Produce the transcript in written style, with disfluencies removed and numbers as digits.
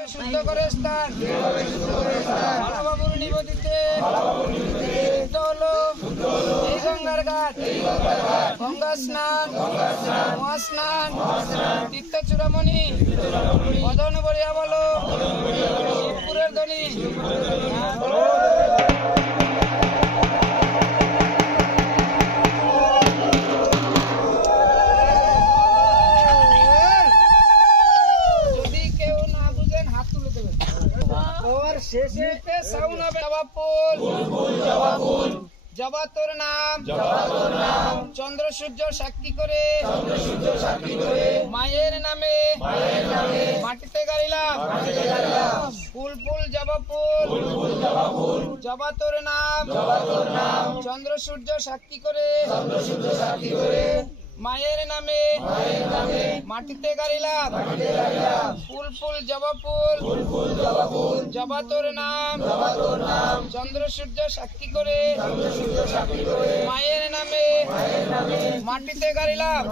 শুদ্ধ করে স্থান বাবাবুর নিবেদিতে হলো এই গঙ্গার ঘাট, গঙ্গা স্নান, মহাস্নান, তীর্থ চূড়ামণি, মদন বলিয়া বলো শিবপুরের ধ্বনি। শেষেতে সাউন্ড হবে জবা ফুল, জবা তোর নাম চন্দ্র সূর্য সাক্ষী করে মায়ের নামে মাটিতে গাড়িলাম ফুল ফুল জবা ফুল, জবা তোর নাম চন্দ্র সূর্য সাক্ষী করে মায়ের নামে মাটিতে গাড়িলাম ফুল ফুল জবা ফুল, জবা তোর নাম চন্দ্র সূর্য সাক্ষী করে মায়ের নামে মাটিতে গাড়িলাম।